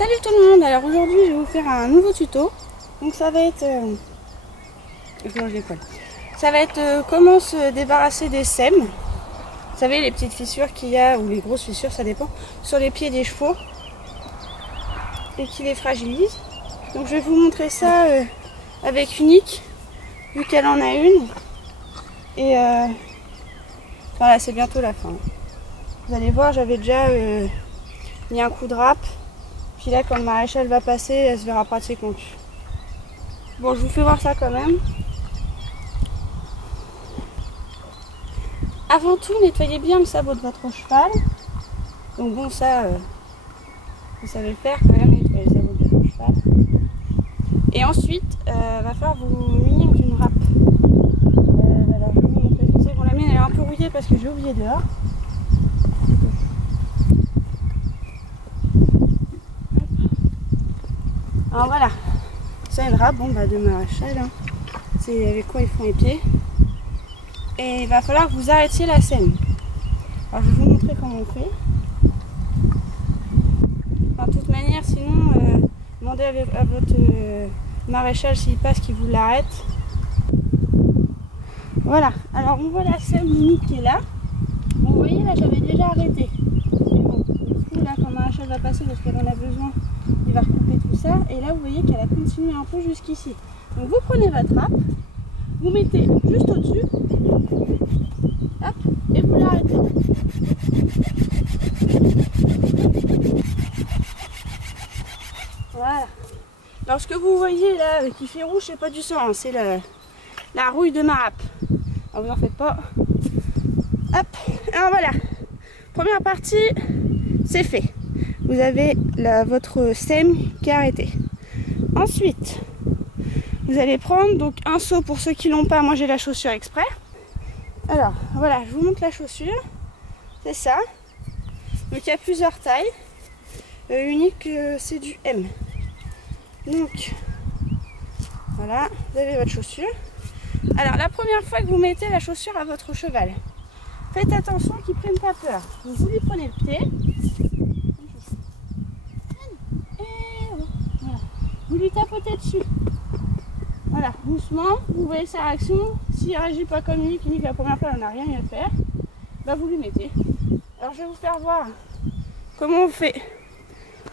Salut tout le monde, alors aujourd'hui je vais vous faire un nouveau tuto. Donc ça va être... je mange les poils. Ça va être comment se débarrasser des sèmes. Vous savez les petites fissures qu'il y a, ou les grosses fissures, ça dépend, sur les pieds des chevaux. Et qui les fragilisent. Donc je vais vous montrer ça avec Unique, vu qu'elle en a une. Et voilà, c'est bientôt la fin. Vous allez voir, j'avais déjà mis un coup de râpe. Puis là, quand le maréchal va passer, elle se verra pas de ses comptes. Bon, je vous fais voir ça quand même. Avant tout, nettoyez bien le sabot de votre cheval. Donc bon, ça, vous savez le faire quand même, nettoyer le sabot de votre cheval. Et ensuite, va falloir vous munir d'une râpe. Alors, je vais vous montrer. Je sais qu'on la mienne, elle est un peu rouillée parce que j'ai oublié dehors. Alors voilà, c'est une râpe, bon bah de maréchal, hein. C'est avec quoi ils font les pieds. Et il va falloir que vous arrêtiez la sème. Alors je vais vous montrer comment on fait. Enfin, de toute manière, sinon, demandez à votre maréchal s'il passe qu'il vous l'arrête. Voilà, alors on voit la sème limite qui est là. Bon, vous voyez là, j'avais déjà arrêté. Mais bon, du coup là, quand le maréchal va passer parce qu'elle en a besoin, il va recouper tout ça. Et là, vous voyez qu'elle a continué un peu jusqu'ici. Donc vous prenez votre râpe, vous mettez juste au-dessus, hop, et vous l'arrêtez. Voilà. Alors ce que vous voyez là, qui fait rouge, c'est pas du sang, hein, c'est la rouille de ma râpe. Alors vous en faites pas. Hop, alors voilà. Première partie, c'est fait. Vous avez votre sème qui est arrêté. Ensuite, vous allez prendre donc un seau pour ceux qui l'ont pas. Moi j'ai la chaussure exprès. Alors voilà, je vous montre la chaussure. C'est ça. Donc il y a plusieurs tailles. Unique, c'est du M. Donc voilà, vous avez votre chaussure. Alors la première fois que vous mettez la chaussure à votre cheval, faites attention qu'il ne prenne pas peur. Donc, vous lui prenez le pied. Voilà. Vous lui tapotez dessus. Voilà, doucement, vous voyez sa réaction. S'il ne réagit pas comme Unique, la première fois, elle n'a rien à faire, bah vous lui mettez. Alors je vais vous faire voir comment on fait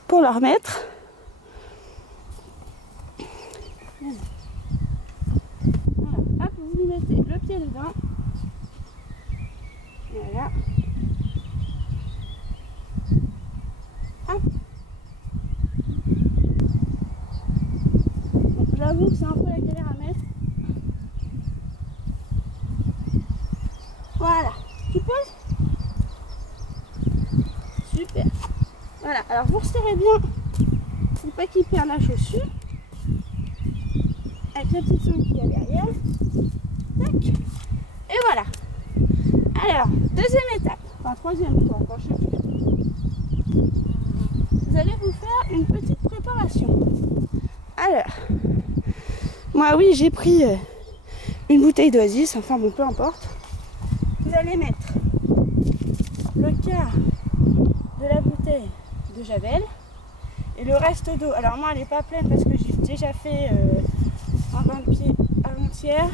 pour le remettre. Voilà, hop, vous lui mettez le pied dedans. Voilà. Hop. J'avoue que c'est un peu la galère à mettre. Voilà. Tu poses? Super. Voilà. Alors vous resserrez bien pour pas qu'il perde la chaussure. Avec la petite sangle qu'il y a derrière. Tac. Et voilà. Alors, deuxième étape. Enfin, troisième fois. Quand je sais plus. Vous allez vous faire une petite préparation. Alors, moi oui j'ai pris une bouteille d'Oasis, enfin bon peu importe. Vous allez mettre le quart de la bouteille de Javel et le reste d'eau. Alors moi elle n'est pas pleine parce que j'ai déjà fait un bain de pied avant-hier.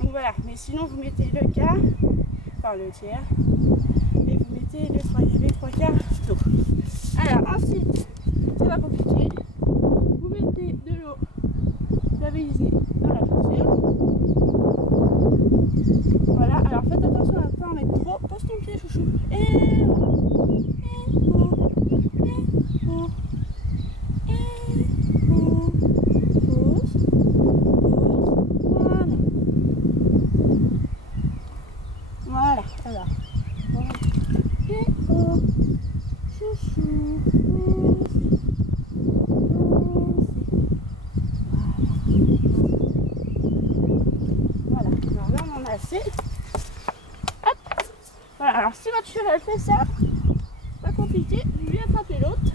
Donc voilà, mais sinon vous mettez le quart, enfin le tiers, et vous mettez les trois quarts d'eau. Alors ensuite, c'est pas compliqué. Vous mettez de l'eau stabilisée dans la chaussure. Voilà, alors faites attention à ne pas en mettre trop. Pose ton pied, chouchou. Et oh, et oh, et oh, et oh. Pose, voilà. Voilà, alors. Et oh, chouchou. Voilà, alors là on en a assez. Hop. Voilà, alors si votre cheval fait ça, pas compliqué, vous lui attrapez l'autre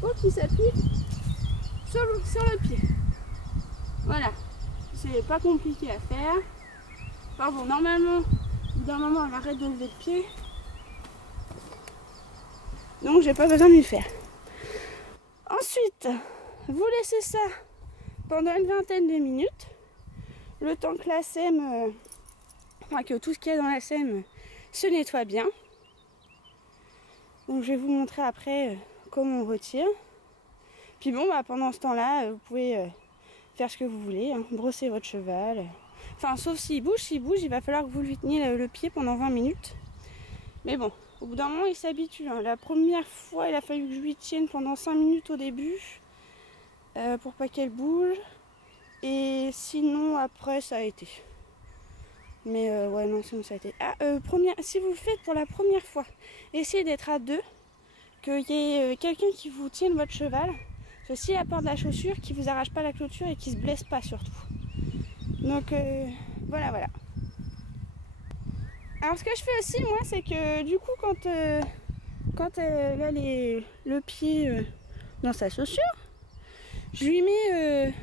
pour qu'il s'appuie sur le pied. Voilà, c'est pas compliqué à faire. Enfin bon, normalement, au bout d'un moment, elle arrête de lever le pied. Donc j'ai pas besoin de lui faire. Ensuite, vous laissez ça pendant une vingtaine de minutes, le temps que la sème, que tout ce qu'il y a dans la sème se nettoie bien. Donc je vais vous montrer après comment on retire. Puis bon, pendant ce temps-là, vous pouvez faire ce que vous voulez, hein, brosser votre cheval. Enfin, sauf s'il bouge, il va falloir que vous lui teniez le pied pendant 20 minutes. Mais bon, au bout d'un moment, il s'habitue. Hein. La première fois, il a fallu que je lui tienne pendant 5 minutes au début, pour pas qu'elle bouge. Et sinon, après, ça a été. Mais ouais, non, sinon ça a été. Si vous le faites pour la première fois, essayez d'être à deux, qu'il y ait quelqu'un qui vous tienne votre cheval. Parce que s'il a peur de la chaussure, qu'il ne vous arrache pas la clôture et qu'il ne se blesse pas surtout. Donc voilà. Alors ce que je fais aussi, moi, c'est que du coup, quand elle a le pied dans sa chaussure, je lui mets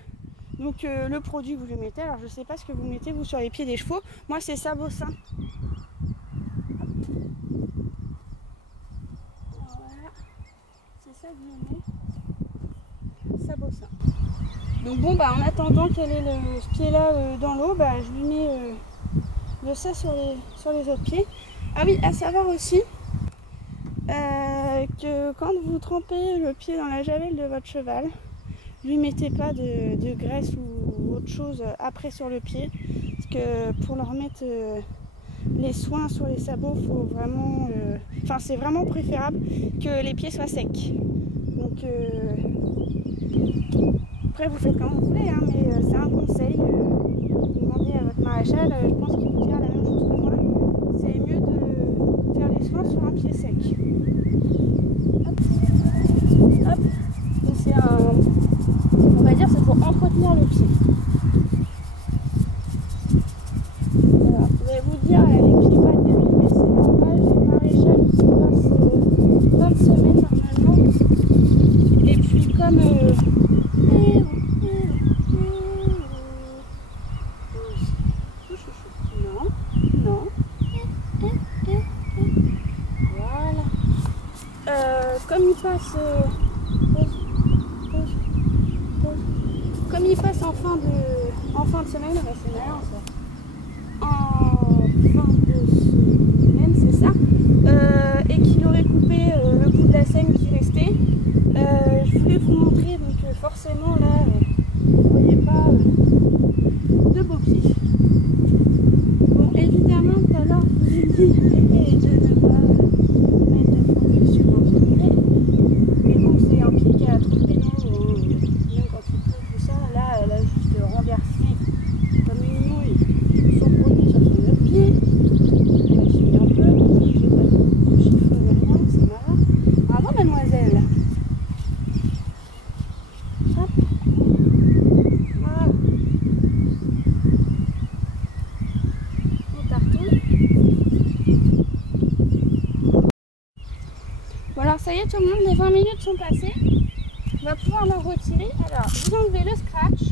le produit que vous lui mettez. Alors je sais pas ce que vous mettez vous sur les pieds des chevaux. Moi c'est Sabocin. Voilà, c'est ça que je mets. Sabocin. Donc bon en attendant qu'elle ait ce pied là dans l'eau, je lui mets de ça sur les autres pieds. Ah oui, à savoir aussi que quand vous trempez le pied dans la javel de votre cheval, lui mettez pas de graisse ou autre chose après sur le pied, parce que pour leur mettre les soins sur les sabots, faut vraiment, c'est vraiment préférable que les pieds soient secs. Donc après vous faites comme vous voulez, hein, mais c'est un conseil. Demandez à votre maréchal, je pense qu'il vous dira la même chose que moi. C'est mieux de faire les soins sur un pied sec. Hop. Hop. Et c'est on va dire c'est pour entretenir le pied. Alors, vous allez vous dire, les pieds pas terribles, mais c'est normal, les maréchals qui passent 20 semaines normalement. Et puis comme non. Voilà. Comme il passe en fin de semaine, c'est malin ça. En fin de semaine, c'est ça. Et qu'il aurait coupé le bout de la sème qui restait. Je voulais vous montrer, donc forcément là, vous ne voyez pas de beaux pieds. Bon, évidemment, tout à l'heure, je vous ai dit de ne pas mettre de produit sur un pied. Mais bon, c'est un pied qui a trop pédant. Même quand il pleut, tout ça, là, elle a juste renversé comme une nouille son produit sur son autre pied. Elle a suivi un peu, j'ai pas de chiffon ni rien, c'est malin. Bravo, mademoiselle. Hop. Voilà. On tartouille. Bon alors ça y est tout le monde, les 20 minutes sont passées. On va pouvoir le retirer. Alors vous enlevez le scratch.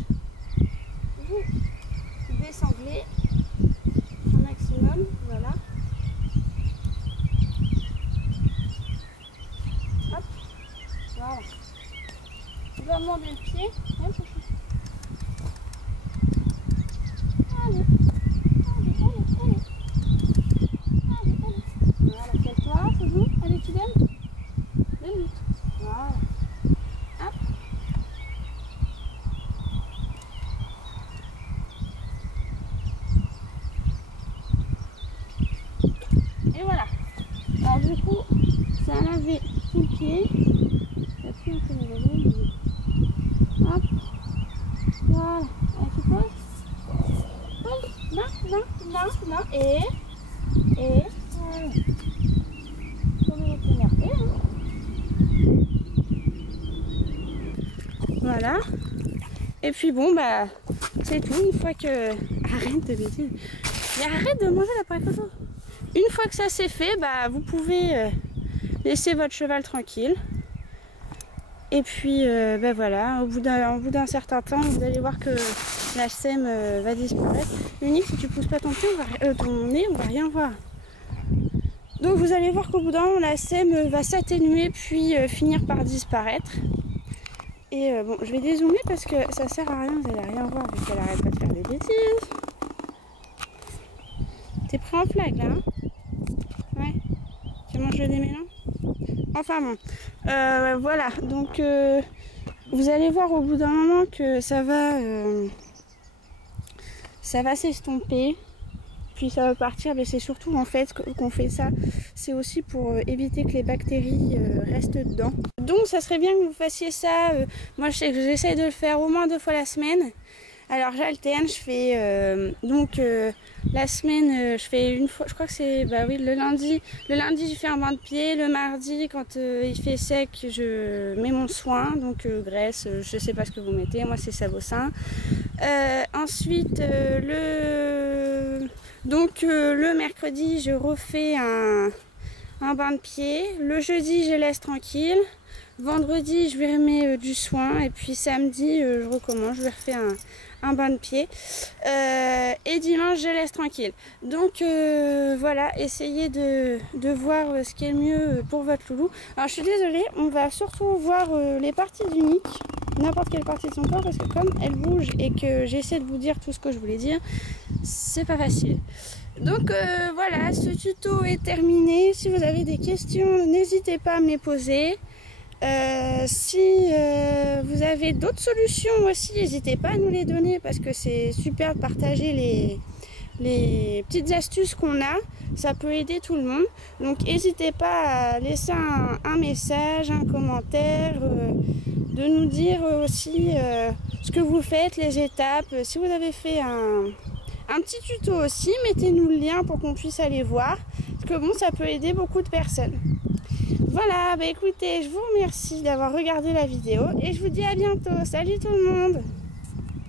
Vous désanglez un maximum. Voilà. Hop. Voilà. On va demander le pied. Allez. Voilà, calme-toi, c'est bon. Allez, tu donnes. Donne-lui. Voilà. Hop. Et voilà. Alors du coup, ça a lavé tout le pied. Il n'y a plus un peu de laver. Hop. Voilà. Allez, tu poses. Pose. Non. Et voilà. Comme il est énervé, hein. Voilà. Et puis bon, c'est tout. Une fois que... Arrête de bêtises. Mais arrête de manger la pâte. Une fois que ça c'est fait, vous pouvez laisser votre cheval tranquille. Et puis voilà, au bout d'un certain temps, vous allez voir que la sème va disparaître. L'unique, si tu pousses pas ton nez, on va rien voir. Donc vous allez voir qu'au bout d'un moment, la sème va s'atténuer puis finir par disparaître. Et bon, je vais dézoomer parce que ça sert à rien, vous allez rien voir vu qu'elle arrête pas de faire des bêtises. T'es prêt en flag là, hein? Ouais. Tu manges des mélans? Enfin bon, voilà. Donc vous allez voir au bout d'un moment que ça va s'estomper. Puis ça va partir, mais c'est surtout en fait qu'on fait ça, c'est aussi pour éviter que les bactéries restent dedans. Donc ça serait bien que vous fassiez ça, moi je sais que j'essaie de le faire au moins 2 fois la semaine. Alors j'alterne, je fais la semaine, je fais une fois, je crois que c'est, bah oui, le lundi je fais un bain de pied, le mardi quand il fait sec je mets mon soin, donc graisse, je sais pas ce que vous mettez, moi c'est Sabocin. Ensuite le mercredi je refais un bain de pied, le jeudi je laisse tranquille, vendredi je lui remets du soin et puis samedi je recommence, je lui refais un bain de pied et dimanche je laisse tranquille. Donc voilà, essayez de voir ce qui est le mieux pour votre loulou. Alors je suis désolée, on va surtout voir les parties du nick, n'importe quelle partie de son corps, parce que comme elle bouge et que j'essaie de vous dire tout ce que je voulais dire, c'est pas facile. Donc voilà, ce tuto est terminé. Si vous avez des questions, n'hésitez pas à me les poser. Si vous avez d'autres solutions aussi, n'hésitez pas à nous les donner parce que c'est super de partager les petites astuces qu'on a. Ça peut aider tout le monde. Donc n'hésitez pas à laisser un message, un commentaire, de nous dire aussi ce que vous faites, les étapes. Si vous avez fait un petit tuto aussi, mettez-nous le lien pour qu'on puisse aller voir. Parce que bon, ça peut aider beaucoup de personnes. Voilà, bah écoutez, je vous remercie d'avoir regardé la vidéo et je vous dis à bientôt. Salut tout le monde!